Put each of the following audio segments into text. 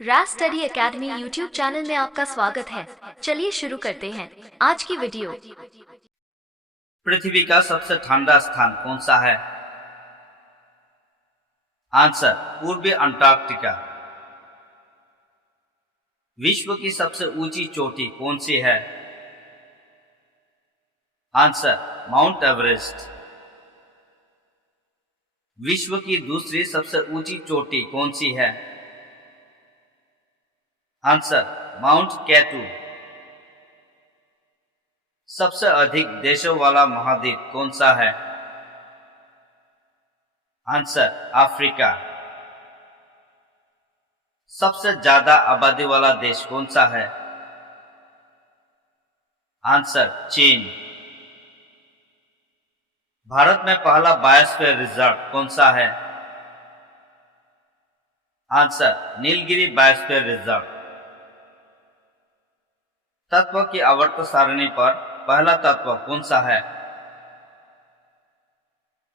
राज study academy YouTube channel में आपका स्वागत है। चलिए शुरू करते हैं आज की वीडियो। पृथ्वी का सबसे ठंडा स्थान कौन सा है? आंसर पूर्वी अंटार्कटिका। विश्व की सबसे ऊंची चोटी कौन सी है? Answer Mount Everest. विश्व की दूसरी सबसे ऊंची चोटी कौन सी है? Answer Mount K two. सबसे अधिक देशों वाला महाद्वीप कौन सा है? Answer Africa. सबसे ज्यादा आबादी वाला देश कौन सा है? आंसर चीन। भारत में पहला बायोस्फीयर रिजर्व कौन सा है? Answer Nilgiri biosphere reserve. तत्व की आवर्त सारणी पर पहला तत्व कौन सा है?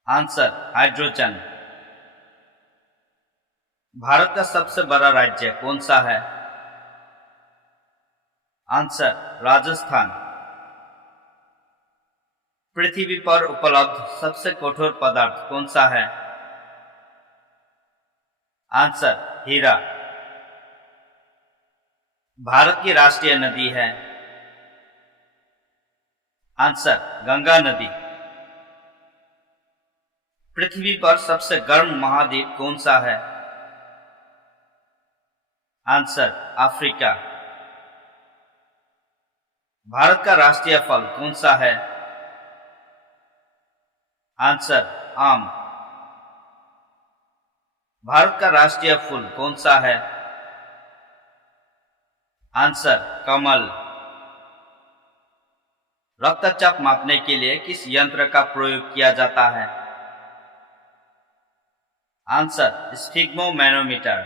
Answer hydrogen. भारत का सबसे बड़ा राज्य कौन सा है? आंसर राजस्थान। पृथ्वी पर उपलब्ध सबसे कठोर पदार्थ कौन सा है? आंसर हीरा। भारत की राष्ट्रीय नदी है? आंसर गंगा नदी। पृथ्वी पर सबसे गर्म महाद्वीप कौन सा है? Answer Africa. भारत का राष्ट्रीय फल कौन सा है? आंसर आम। भारत का राष्ट्रीय फूल कौन सा है? आंसर कमल। रक्तचाप मापने के लिए किस यंत्र का प्रयोग किया जाता है? Answer sphygmomanometer.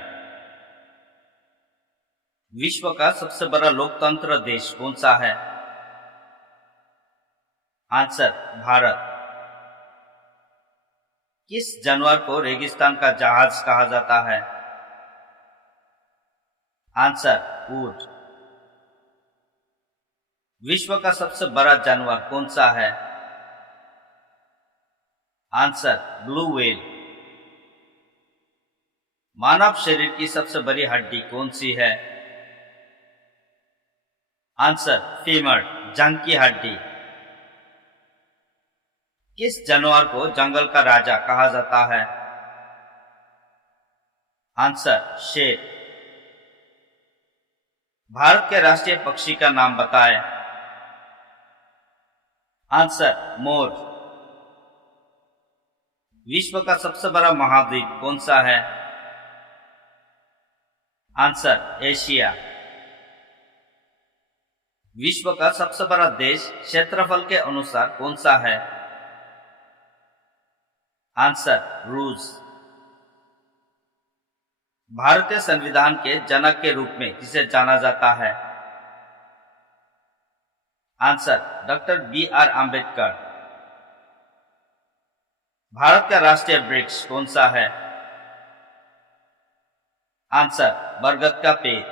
विश्व का सबसे बड़ा लोकतंत्र देश कौन सा है? आंसर भारत। किस जानवर को रेगिस्तान का जहाज कहा जाता है? आंसर ऊंट। विश्व का सबसे बड़ा जानवर कौन सा है? Answer blue whale. मानव शरीर की सबसे बड़ी हड्डी कौन सी है? आंसर फीमर, जंग की हड्डी। किस जानवर को जंगल का राजा कहा जाता है? आंसर शेर। भारत के राष्ट्रीय पक्षी का नाम बताएं। Answer more. विश्व का सबसे बड़ा महाद्वीप कौन सा है? Answer Asia. विश्व का सबसे बड़ा देश क्षेत्रफल के अनुसार कौन सा है? आंसर रूस। भारतीय संविधान के जनक के रूप में किसे जाना जाता है? Answer doctor B R. Ambedkar. Bharat का राष्ट्रीय वृक्ष कौन सा है? आंसर बरगद का पेड़।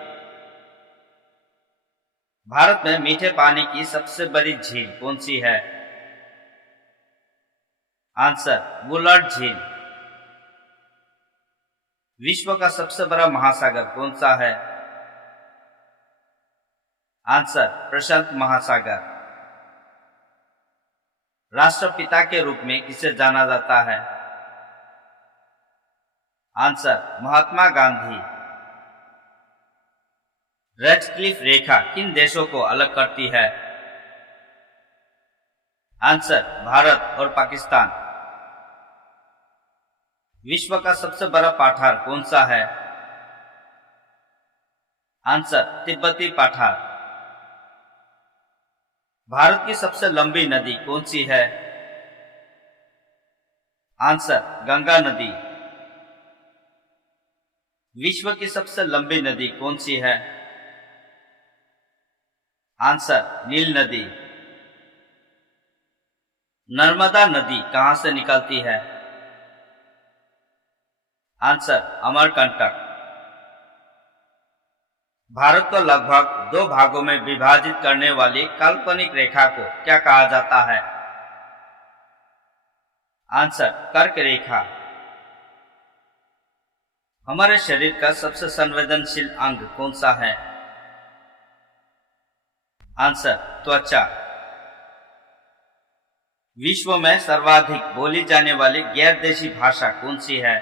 भारत में मीठे पानी की सबसे बड़ी झील कौन सी है? आंसर बुलर्ड झील। विश्व का सबसे बड़ा महासागर कौन सा है? आंसर प्रशांत महासागर। राष्ट्रपिता के रूप में किसे जाना जाता है? आंसर महात्मा गांधी। रेडक्लिफ रेखा किन देशों को अलग करती है? आंसर भारत और पाकिस्तान। विश्व का सबसे बड़ा पठार कौन सा है? आंसर तिब्बती पठार। भारत की सबसे लंबी नदी कौन सी है? आंसर गंगा नदी। विश्व की सबसे लंबी नदी कौन सी है? आंसर नील नदी। नर्मदा नदी कहां से निकलती है? आंसर अमरकंटक। भारत को लगभग दो भागों में विभाजित करने वाली काल्पनिक रेखा को क्या कहा जाता है? आंसर, कर्क रेखा। हमारे शरीर का सबसे संवेदनशील अंग कौन सा है? आंसर, त्वचा। विश्व में सर्वाधिक बोली जाने वाली गैर देशी भाषा कौन सी है?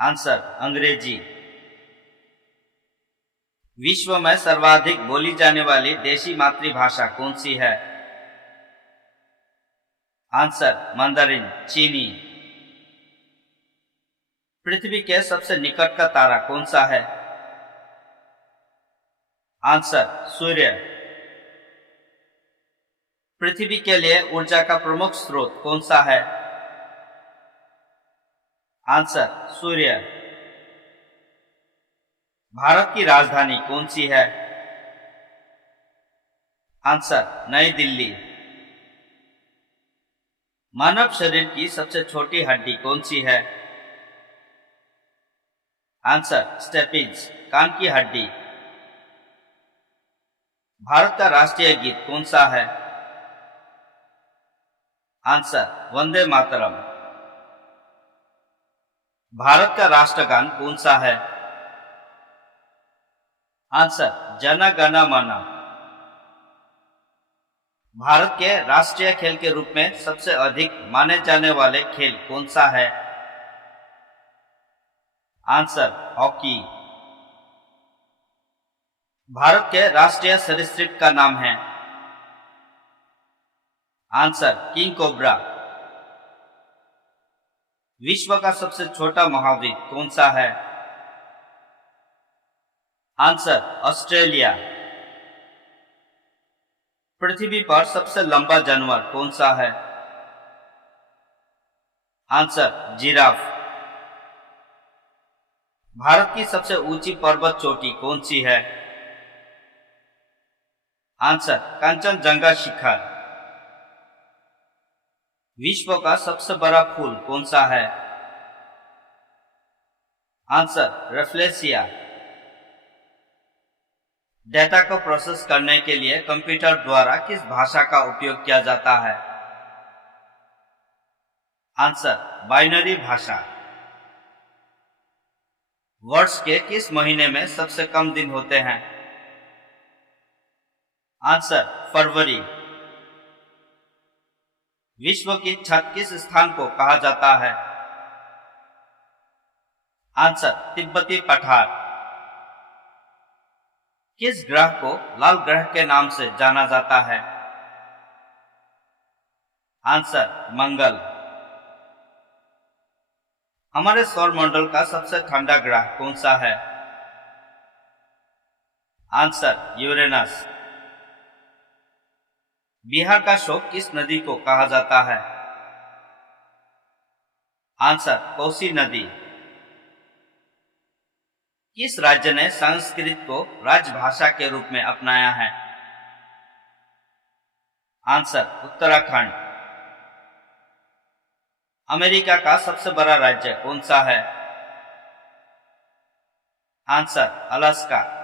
आंसर, अंग्रेजी। विश्व में सर्वाधिक बोली जाने वाली देशी मातृभाषा कौन सी है? आंसर, मंdarin, चीनी। पृथ्वी के सबसे निकट का तारा कौन सा है? आंसर, सूर्य। पृथ्वी के लिए ऊर्जा का प्रमुख स्रोत कौन सा है? आंसर, सूर्य। भारत की राजधानी कौन सी है? आंसर, नई दिल्ली। मानव शरीर की सबसे छोटी हड्डी कौन सी है? आंसर, स्टेपिज, कान की हड्डी। भारत का राष्ट्रीय गीत कौन सा है? आंसर, वंदे मातरम। भारत का राष्ट्रगान कौन सा है? आंसर, जन गण मन। भारत के राष्ट्रीय खेल के रूप में सबसे अधिक माने जाने वाले खेल कौन सा है? Answer, hockey. भारत के राष्ट्रीय सरीसृप का नाम है? Answer, king cobra. विश्व का सबसे छोटा महाद्वीप कौन सा है? Answer, Australia. पृथ्वी पर सबसे लंबा जानवर कौन सा है? Answer, giraffe. भारत की सबसे ऊंची पर्वत चोटी कौन सी है? आंसर, कंचनजंगा शिखर। विश्व का सबसे बड़ा फूल कौन सा है? Answer, Rafflesia. डेटा को प्रोसेस करने के लिए कंप्यूटर द्वारा किस भाषा का उपयोग किया जाता है? आंसर, बाइनरी भाषा। वर्ष के किस महीने में सबसे कम दिन होते हैं? आंसर, फरवरी। विश्व की छत किस स्थान को कहा जाता है? आंसर, तिब्बती पठार। किस ग्रह को लाल ग्रह के नाम से जाना जाता है? आंसर, मंगल। हमारे सौर मंडल का सबसे ठंडा ग्रह कौन सा है? Answer, Uranus. बिहार का शोक किस नदी को कहा जाता है? आंसर, कोसी नदी। किस राज्य ने संस्कृत को राजभाषा के रूप में अपनाया है? आंसर, उत्तराखंड। अमेरिका का सबसे बड़ा राज्य कौन सा है? Answer, Alaska.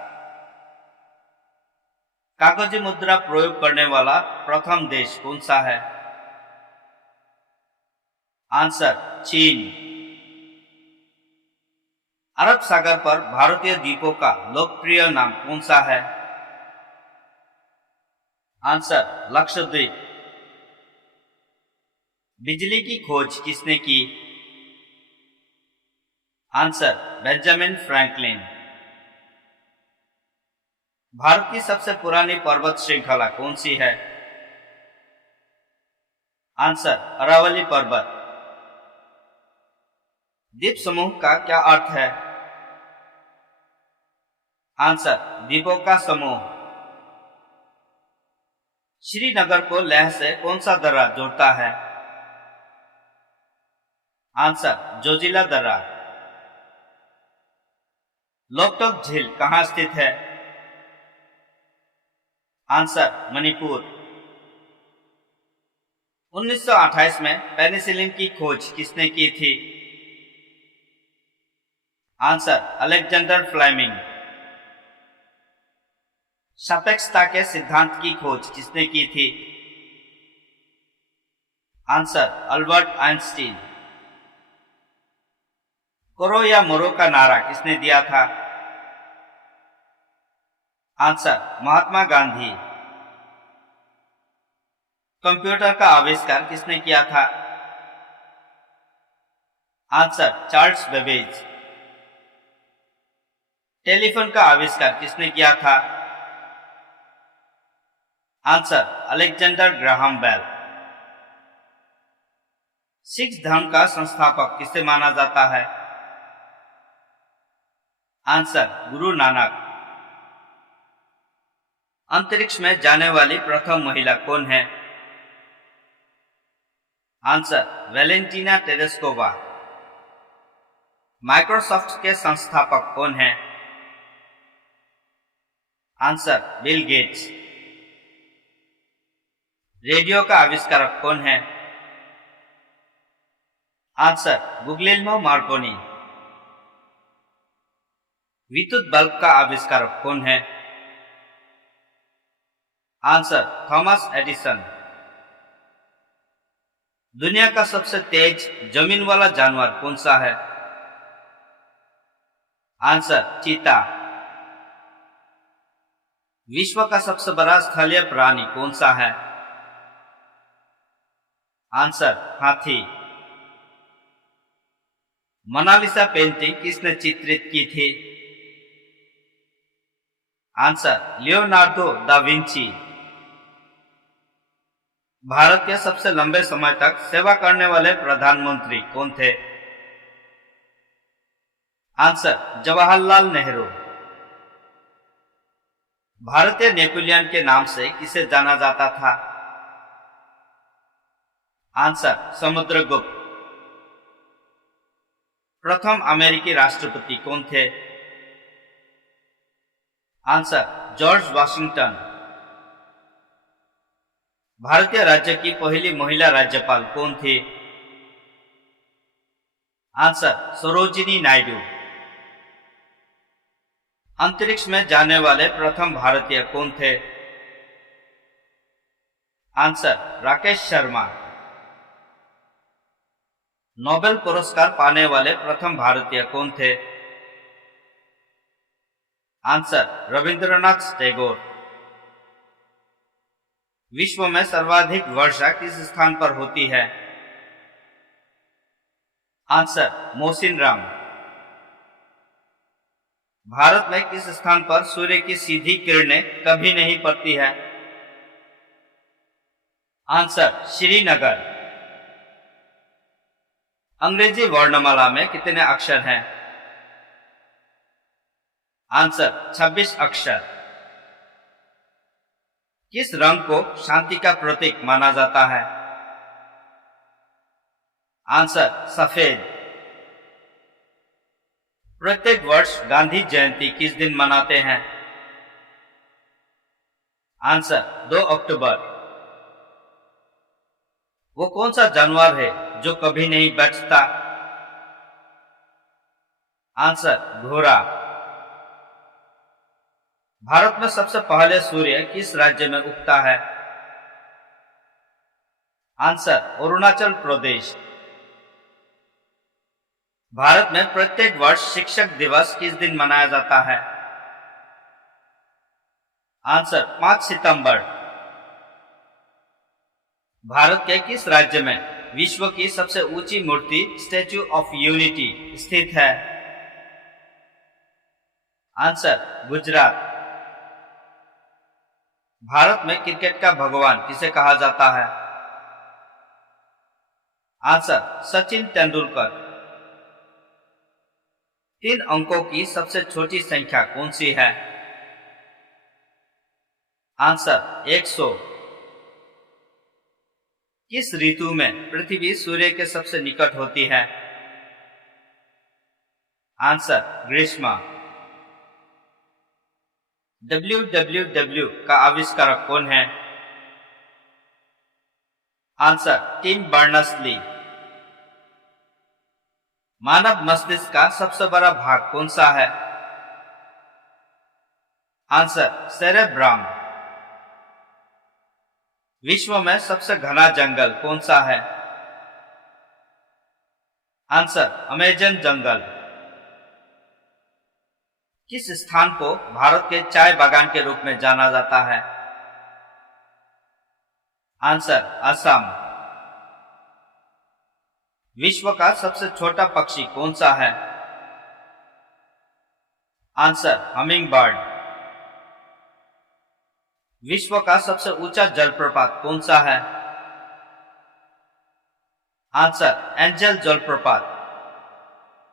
कागजी मुद्रा प्रयोग करने वाला प्रथम देश कौन सा है? आंसर, चीन। अरब सागर पर भारतीय द्वीपों का लोकप्रिय नाम कौन सा है? आंसर, लक्षद्वीप। बिजली की खोज किसने की? Answer, Benjamin Franklin. भारत की सबसे पुरानी पर्वत श्रृंखला कौन सी है? आंसर, अरावली पर्वत। द्वीप समूह का क्या अर्थ है? आंसर, द्वीपों का समूह। श्रीनगर को लेह से कौन सा दर्रा जोड़ता है? आंसर, जोजिला दर्रा। लोकटक झील कहाँ स्थित है? आंसर, मणिपुर। 1928 में पेनिसिलिन की खोज किसने की थी? Answer Alexander Fleming. सापेक्षता के सिद्धांत की खोज किसने की थी? Answer Albert Einstein. करो या मरो का नारा किसने दिया था? आंसर महात्मा गांधी। कंप्यूटर का आविष्कार किसने किया था? Answer Charles Babbage. टेलीफोन का आविष्कार किसने किया था? Answer Alexander Graham Bell. Sikh धर्म का संस्थापक किसे माना जाता है? आंसर गुरु नानक। अंतरिक्ष में जाने वाली प्रथम महिला कौन है? Answer Valentina Tereshkova. माइक्रोसॉफ्ट के संस्थापक कौन हैं? Answer Bill Gates. रेडियो का आविष्कारक कौन है? Answer Guglielmo Marconi. विद्युत बल्ब का आविष्कारक कौन है? Answer Thomas Edison. दुनिया का सबसे तेज जमीन वाला जानवर कौन सा है? आंसर चीता। विश्व का सबसे बड़ा स्थलीय प्राणी कौन सा है? आंसर हाथी। मोनालिसा पेंटिंग किसने चित्रित की थी? Answer Leonardo da Vinci. Bharat के सबसे लंबे समय तक सेवा करने वाले प्रधानमंत्री कौन थे? आंसर जवाहरलाल नेहरू। भारतीय नेपोलियन के नाम से किसे जाना जाता था? आंसर समुद्रगुप्त। प्रथम अमेरिकी राष्ट्रपति कौन थे? Answer George Washington. भारतीय राज्य की पहली महिला राज्यपाल कौन थी? आंसर सरोजिनी नायडू। अंतरिक्ष में जाने वाले प्रथम भारतीय कौन थे? आंसर राकेश शर्मा। नोबेल पुरस्कार पाने वाले प्रथम भारतीय कौन थे? आंसर रविंद्रनाथ टैगोर। विश्व में सर्वाधिक वर्षा किस स्थान पर होती है? आंसर मोसिनराम। भारत में किस स्थान पर सूर्य की सीधी किरणें कभी नहीं पड़ती है? आंसर श्रीनगर। अंग्रेजी वर्णमाला में कितने अक्षर हैं? आंसर 26 अक्षर। किस रंग को शांति का प्रतीक माना जाता है? आंसर सफेद। प्रत्येक वर्ष गांधी जयंती किस दिन मनाते हैं? आंसर 2 अक्टूबर। वो कौन सा जानवर है जो कभी नहीं बैठता? आंसर घोड़ा। भारत में सबसे पहले सूर्य किस राज्य में उगता है? आंसर अरुणाचल प्रदेश। भारत में प्रत्येक वर्ष शिक्षक दिवस किस दिन मनाया जाता है? आंसर 5 सितंबर। भारत के किस राज्य में विश्व की सबसे ऊंची मूर्ति स्टैच्यू ऑफ यूनिटी स्थित है? आंसर गुजरात। भारत में क्रिकेट का भगवान किसे कहा जाता है? आंसर सचिन तेंदुलकर। 3 अंकों की सबसे छोटी संख्या कौन सी है? आंसर 100। किस ऋतु में पृथ्वी सूर्य के सबसे निकट होती है? आंसर ग्रीष्म। www का आविष्कारक कौन है? Answer Tim Berners Lee. मानव मस्तिष्क का सबसे बड़ा भाग कौन सा है? Answer cerebrum. विश्व में सबसे घना जंगल कौन सा है? आंसर अमेजन जंगल। किस स्थान को भारत के चाय बागान के रूप में जाना जाता है? आंसर असम। विश्व का सबसे छोटा पक्षी कौन सा है? Answer humming bird. विश्व का सबसे ऊंचा जलप्रपात कौन सा है? आंसर एंजल जलप्रपात।